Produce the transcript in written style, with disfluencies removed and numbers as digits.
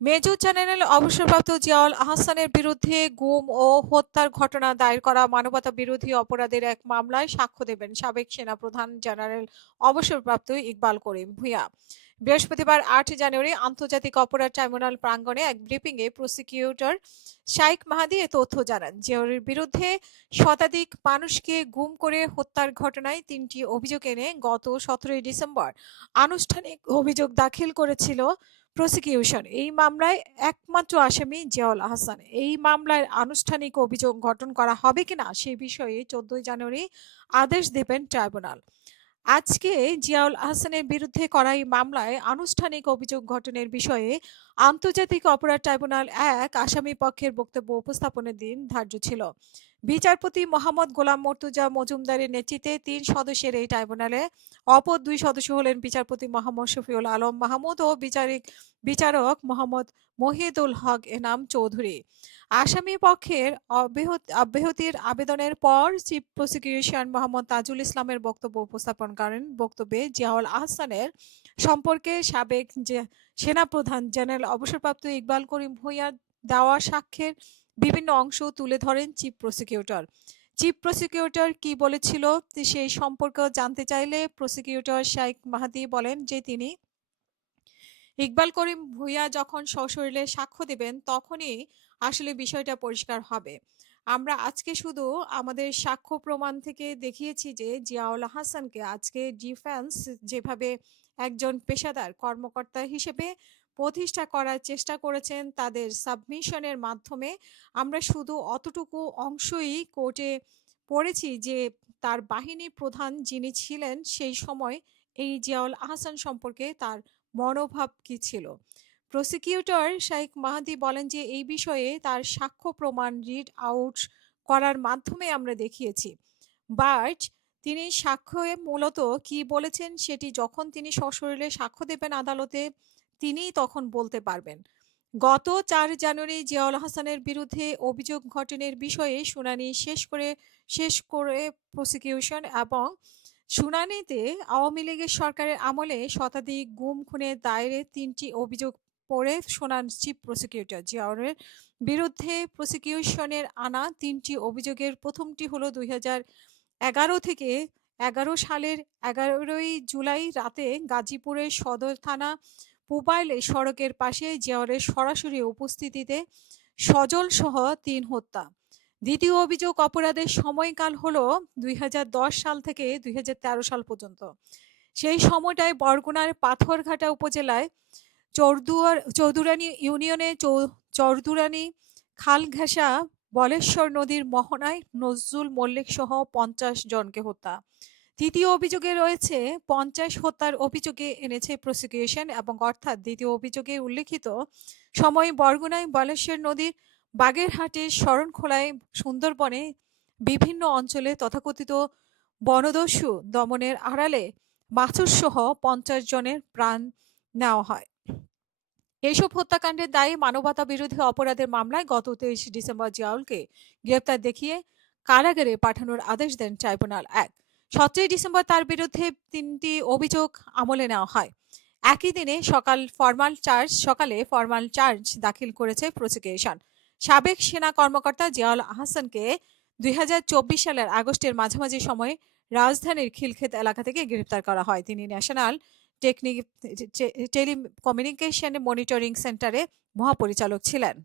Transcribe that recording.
Major general অবসরপ্রাপ্ত জিয়াউল আহসানের বিরুদ্ধে গুম ও হত্যার ঘটনা দায়ের করা মানবতাবিরোধী অপরাধের এক মামলায় সাক্ষ্য দেবেন সাবেক সেনাপ্রধান জেনারেল অবসরপ্রাপ্ত ইকবাল করিম ভূঁইয়া। বৃহস্পতিবার ৮ জানুয়ারি আন্তর্জাতিক অপরাধ ট্রাইব্যুনাল প্রাঙ্গণে এক ব্রিফিংয়ে প্রসিকিউটর শাইখ মাহাদি এ তথ্য জানান। জিয়াউলের বিরুদ্ধে শতাধিক মানুষকে গুম করে হত্যার ঘটনায় ৩টি অভিযোগ এনে গত ১৭ ডিসেম্বর আনুষ্ঠানিক অভিযোগ দাখিল করেছিল প্রসিকিউশন। এই মামলায় একমাত্র আসামি জিয়াউল আহসান। এই মামলায় আনুষ্ঠানিক অভিযোগ গঠন করা হবে কিনা সে বিষয়ে ১৪ জানুয়ারি আদেশ দেবেন ট্রাইব্যুনাল। আজকে জিয়াউল আহসানের বিরুদ্ধে করা এই মামলায় আনুষ্ঠানিক অভিযোগ গঠনের বিষয়ে আন্তর্জাতিক অপরাধ ট্রাইব্যুনাল এক আসামি পক্ষের বক্তব্য উপস্থাপনের দিন ধার্য ছিল। বিচারপতি মোহাম্মদ গোলাম মর্তুজা মজুমদারের নেতৃত্বে ৩ সদস্যের এই ট্রাইব্যুনালে অপর ২ সদস্য হলেন বিচারপতি মোহাম্মদ শফিউল আলম মাহমুদ ও বিচারক মোহাম্মদ মহিদুল হক এনাম চৌধুরী। আসামি পক্ষের অব্যাহতির আবেদনের পর চিফ প্রসিকিউশন মোহাম্মদ তাজুল ইসলামের বক্তব্য উপস্থাপন করেন। বক্তব্যে জিয়াউল আহসানের সম্পর্কে সাবেক সেনাপ্রধান জেনারেল অবসরপ্রাপ্ত ইকবাল করিম ভূঁইয়া দেওয়া সাক্ষ্যের বিভিন্ন অংশ তুলে ধরেন চিফ প্রসিকিউটর। চিফ প্রসিকিউটর কি বলেছিল সেই সম্পর্কে জানতে চাইলে প্রসিকিউটর শাইখ মাহাদি বলেন যে তিনি ইকবাল করিম ভূঁইয়া যখন সশরীরে সাক্ষ্য দেবেন তখনই আসলে বিষয়টা পরিষ্কার হবে। আমরা আজকে শুধু আমাদের সাক্ষ্য প্রমাণ থেকে দেখিয়েছি যে জিয়াউল হাসানকে আজকে ডিফেন্স যেভাবে একজন পেশাদার কর্মকর্তা হিসেবে প্রতিষ্ঠা করার চেষ্টা করেছেন তাদের সাবমিশনের মাধ্যমে, আমরা শুধু অতটুকু অংশই কোর্টে পড়েছি যে তার বাহিনী প্রধান যিনি ছিলেন সেই সময় এই জিয়াউল আহসান সম্পর্কে তার মনোভাব কি ছিল। প্রসিকিউটর শাইখ মাহাদি বলেন যে এই বিষয়ে তার সাক্ষ্য প্রমাণ রিড আউট করার মাধ্যমে আমরা দেখিয়েছি, বাট তিনি সাক্ষ্যে মূলত কি বলেছেন সেটি যখন তিনি সশরীরে সাক্ষ্য দেবেন আদালতে তিনিই তখন বলতে পারবেন। গত ৪ জানুয়ারি জিয়াউল হাসানের বিরুদ্ধে অভিযোগ গঠনের বিষয়ে শুনানি শেষ করে প্রসিকিউশন এবং শুনানিতে আওয়ামী লীগের সরকারের আমলে শতাধিক গুম খুনের দায়ের ৩টি অভিযোগ পড়ে শোনান চিফ প্রসিকিউটর। জিয়াউলের বিরুদ্ধে প্রসিকিউশনের আনা ৩টি অভিযোগের প্রথমটি হলো ২০১১ থেকে ১১ সালের ১১ই জুলাই রাতে গাজীপুরের সদর থানা পুবাইলে সড়কের পাশে জিয়াউলের সরাসরি উপস্থিতিতে সজল সহ ৩ হত্যা। দ্বিতীয় অভিযোগ অপরাধের সময়কাল হলো ২০১০ সাল থেকে ২০১৩ সাল পর্যন্ত। সেই সময়টায় বরগুনার পাথরঘাটা উপজেলায় চৌধুরানী ইউনিয়নে চৌধুরানী খাল ঘেঁষা বলেশ্বর নদীর মোহনায় নজরুল মল্লিক সহ ৫০ জনকে হত্যা। তৃতীয় অভিযোগে রয়েছে ৫০ হত্যার অভিযোগে এনেছে প্রসিকিউশন এবং অর্থাৎ দ্বিতীয় অভিযোগে উল্লেখিত সময় বরগুনায় বলেশ্বর নদীর বাগেরহাটের শরণখোলায় সুন্দরবনে বিভিন্ন অঞ্চলে তথাকথিত বনদস্যু দমনের আড়ালে মাসুদ-সহ ৫০ জনের প্রাণ নেওয়া হয়। এসব হত্যাকাণ্ডের দায়ে মানবতাবিরোধী অপরাধের মামলায় গত ২৩ ডিসেম্বর জিয়াউলকে গ্রেপ্তার দেখিয়ে কারাগারে পাঠানোর আদেশ দেন ট্রাইব্যুনাল এক। ১৭ ডিসেম্বর তার বিরুদ্ধে ৩টি অভিযোগ আমলে নেওয়া হয়। একই দিনে সকালে ফরমাল চার্জ দাখিল করেছে প্রসিকিউশন। সাবেক সেনা কর্মকর্তা জিয়াউল আহসানকে ২০২৪ সালের আগস্টের মাঝামাঝি সময়ে রাজধানীর খিলক্ষেত এলাকা থেকে গ্রেপ্তার করা হয়। তিনি ন্যাশনাল টেলিকমিউনিকেশন মনিটরিং সেন্টারে মহাপরিচালক ছিলেন।